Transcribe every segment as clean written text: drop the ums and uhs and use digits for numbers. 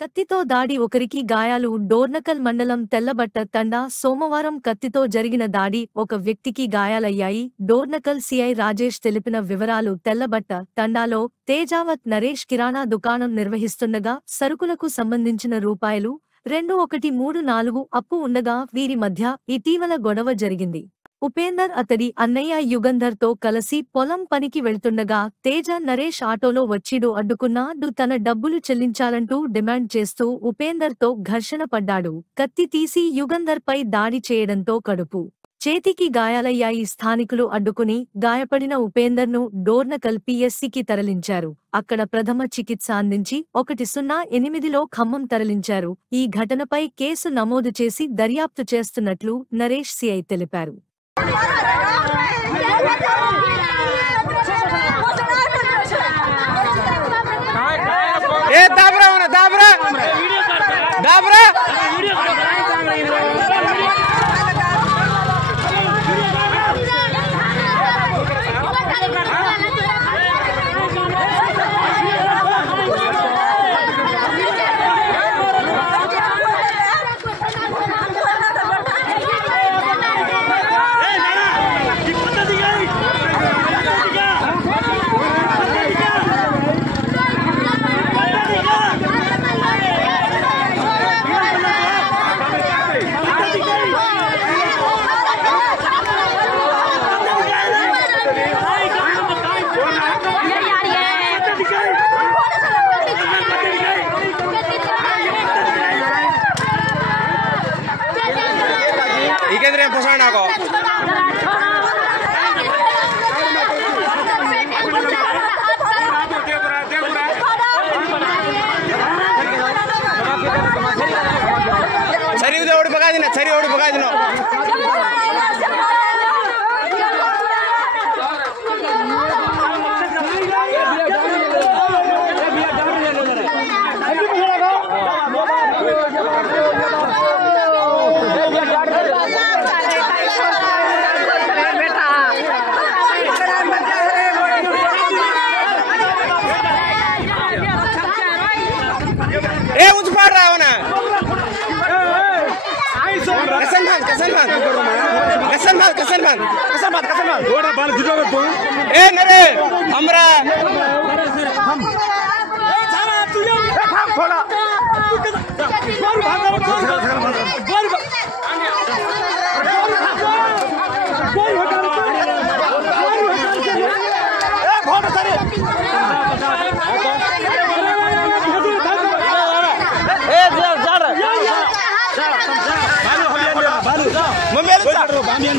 కత్తితో దాడి ఒకరికి గాయాలు డోర్నకల్ మండలం తెల్లబట్ట తండా సోమవారం కత్తితో జరిగిన దాడి ఒక వ్యక్తికి గాయాలయ్యాయి. డోర్నకల్ సీఐ రాజేష్ తెలిపిన వివరాలు తెల్లబట్ట తండాలో తేజావత్ నరేష్ కిరాణా దుకాణం నిర్వహిస్తుండగా సరుకులకు సంబంధించిన రూ.2134 అప్పు ఉండగా వీరి మధ్య ఇటీవల గొడవ జరిగింది. ఉపేందర్ అతడి అన్నయ్య యుగంధర్తో కలిసి పొలం పనికి వెళ్తుండగా తేజ నరేష్ ఆటోలో వచ్చిడు అడ్డుకున్నాడు. తన డబ్బులు చెల్లించాలంటూ డిమాండ్ చేస్తూ ఉపేందర్తో ఘర్షణ పడ్డాడు. కత్తి తీసి యుగంధర్పై దాడి చేయడంతో కడుపు, చేతికి గాయాలయ్యాయి. స్థానికులు అడ్డుకుని గాయపడిన ఉపేందర్ను డోర్నకల్ పిఎస్సికి తరలించారు. అక్కడ ప్రథమ చికిత్స అందించి 108లో ఖమ్మం తరలించారు. ఈ ఘటనపై కేసు నమోదు చేసి దర్యాప్తు చేస్తున్నట్లు నరేష్ సీఐ తెలిపారు.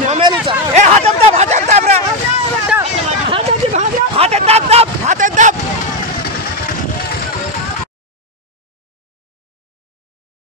Mami,